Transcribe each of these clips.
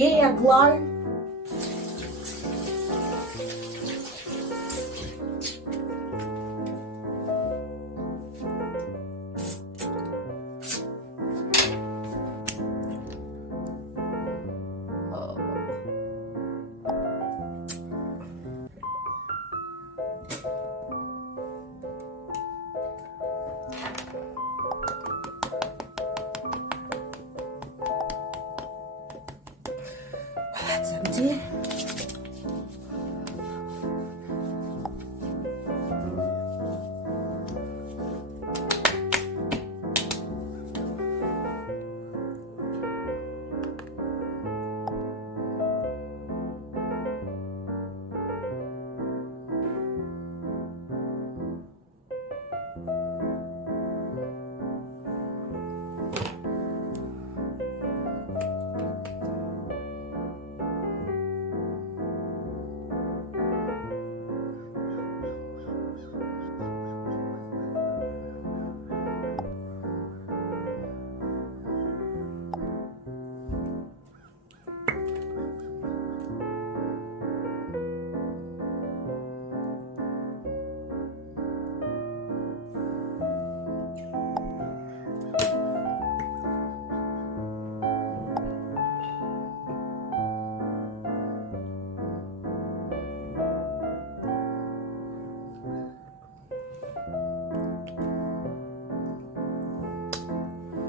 Yeah, glutton. That's empty.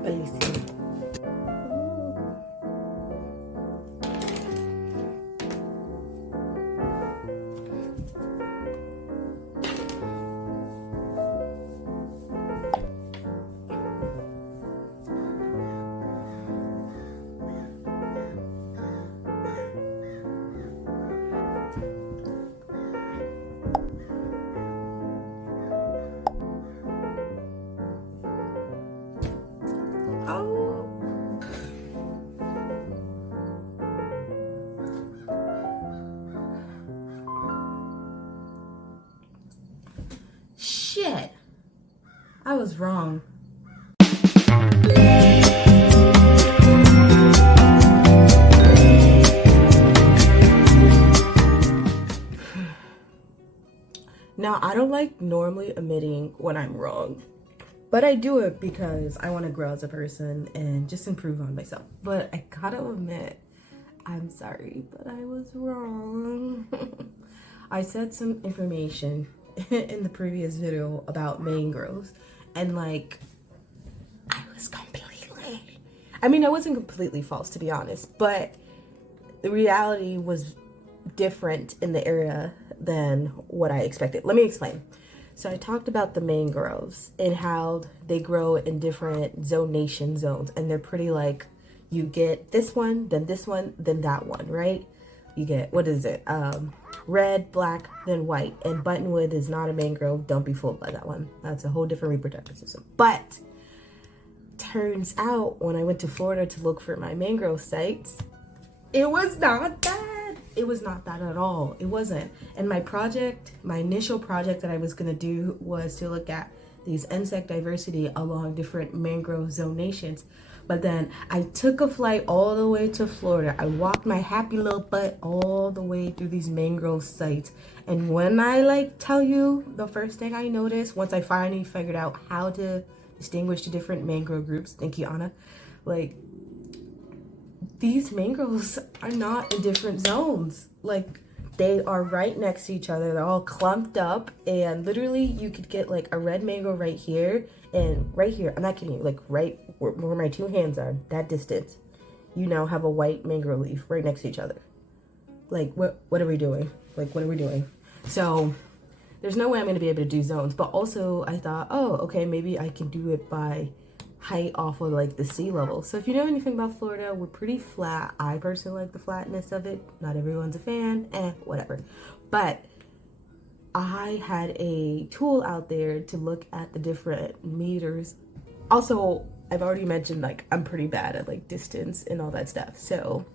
Let me see. Shit, I was wrong. Now, I don't like normally admitting when I'm wrong, but I do it because I want to grow as a person and just improve on myself. But I gotta admit, I'm sorry, but I was wrong. I said some information in the previous video about mangroves, and like, I wasn't completely false, to be honest, but the reality was different in the area than what I expected. Let me explain. So I talked about the mangroves and how they grow in different zonation zones, and they're pretty like, you get this one, then that one, right? You get, what is it? Red, black, then white. And buttonwood is not a mangrove. Don't be fooled by that one. That's a whole different reproductive system. But turns out when I went to Florida to look for my mangrove sites, it was not that. It was not that at all. It wasn't. And my initial project that I was going to do was to look at these insect diversity along different mangrove zonations. But then I took a flight all the way to Florida. I walked my happy little butt all the way through these mangrove sites. And when I tell you, the first thing I noticed, once I finally figured out how to distinguish the different mangrove groups, thank you, Anna, these mangroves are not in different zones. They are right next to each other. They're all clumped up, and literally you could get a red mangrove right here, and right here, I'm not kidding you, right where my two hands are, that distance, you now have a white mangrove leaf right next to each other. What are we doing? What are we doing? So there's no way I'm going to be able to do zones. But also I thought, oh, okay, maybe I can do it by height off of the sea level. So if you know anything about Florida, we're pretty flat. I personally like the flatness of it. Not everyone's a fan, whatever. But I had a tool out there to look at the different meters. Also, I've already mentioned I'm pretty bad at distance and all that stuff. So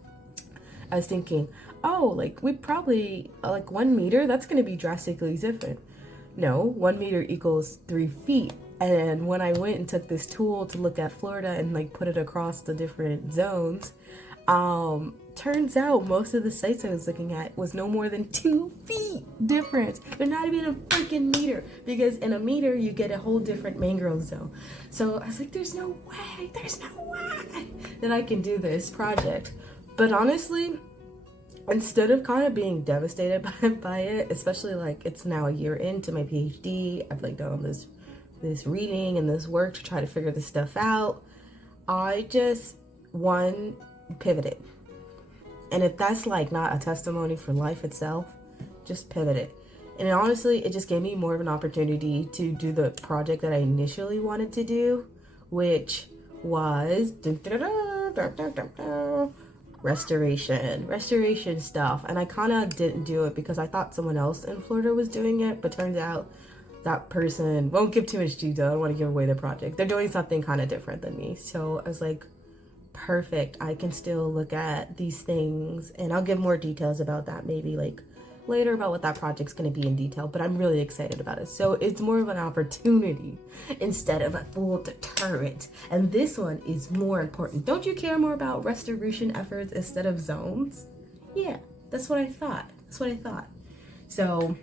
I was thinking, oh, we probably 1 meter, that's going to be drastically different. No, 1 meter equals 3 feet. And when I went and took this tool to look at Florida and put it across the different zones, turns out most of the sites I was looking at was no more than 2 feet difference. They're not even a freaking meter, because in a meter you get a whole different mangrove zone. So I was like, there's no way that I can do this project. But honestly, instead of kind of being devastated by it, especially like it's now a year into my PhD, I've like done all this reading and this work to try to figure this stuff out, I just pivoted. And if that's like not a testimony for life itself, just pivot it. And honestly, it just gave me more of an opportunity to do the project that I initially wanted to do, which was restoration stuff. And I kind of didn't do it because I thought someone else in Florida was doing it, but turns out that person won't give too much detail. I don't want to give away the project. They're doing something kind of different than me. So I was like, perfect, I can still look at these things, and I'll give more details about that maybe like later about what that project's going to be in detail, but I'm really excited about it. So it's more of an opportunity instead of a full deterrent, and this one is more important. Don't you care more about restoration efforts instead of zones? Yeah, that's what I thought. So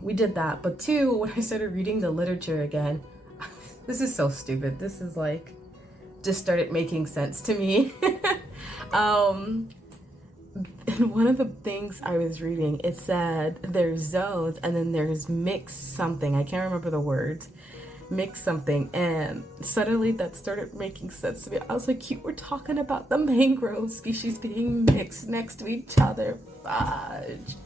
we did that. But two, when I started reading the literature again, this is so stupid, this is like just started making sense to me. And one of the things I was reading, it said there's zones and then there's mixed something. I can't remember the words. Mixed something. And suddenly that started making sense to me. I was like, you were talking about the mangrove species being mixed next to each other. Fudge.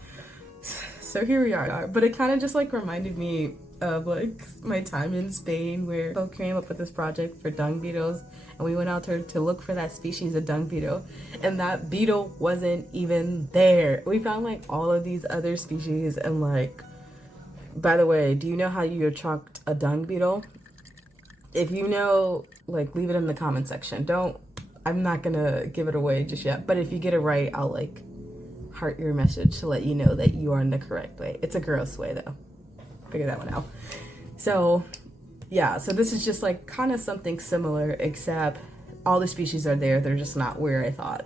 So here we are. But it kind of just like reminded me of like my time in Spain, where I came up with this project for dung beetles, and we went out to look for that species of dung beetle, and that beetle wasn't even there. We found like all of these other species, and like, by the way, do you know how you attract a dung beetle? If you know, like, leave it in the comment section. I'm not gonna give it away just yet, but if you get it right, I'll like heart your message to let you know that you are in the correct way. It's a gross way though. Figure that one out. So yeah, so this is just like kind of something similar, except all the species are there, they're just not where I thought.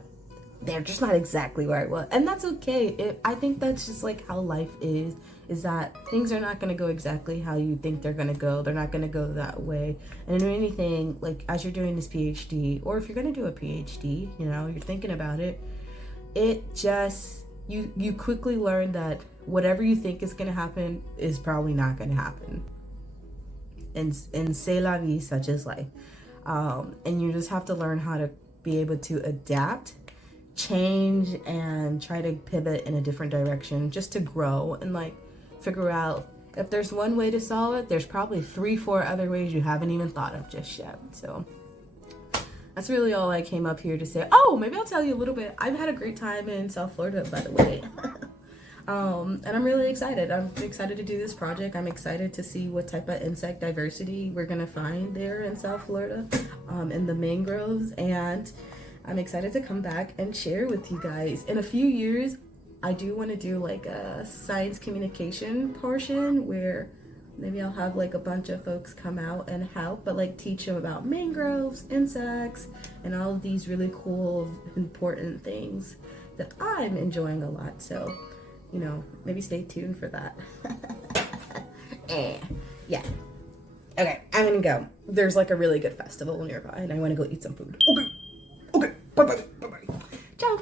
They're just not exactly where I was, and that's okay. I think that's just like how life is that things are not going to go exactly how you think they're going to go. They're not going to go that way. And in anything, like as you're doing this PhD, or if you're going to do a PhD, you know, you're thinking about it, it just, you quickly learn that whatever you think is going to happen is probably not going to happen. And c'est la vie, such as life. And you just have to learn how to be able to adapt, change, and try to pivot in a different direction just to grow and like figure out if there's one way to solve it, there's probably 3-4 other ways you haven't even thought of just yet. So that's really all I came up here to say. Oh, maybe I'll tell you a little bit. I've had a great time in South Florida, by the way. And I'm really excited. I'm excited to do this project. I'm excited to see what type of insect diversity we're gonna find there in South Florida, in the mangroves. And I'm excited to come back and share with you guys. In a few years, I do want to do like a science communication portion where maybe I'll have like a bunch of folks come out and help, but like teach them about mangroves, insects, and all of these really cool, important things that I'm enjoying a lot. So, you know, maybe stay tuned for that. Yeah. Okay, I'm gonna go. There's like a really good festival nearby and I want to go eat some food. Okay. Bye-bye. Ciao.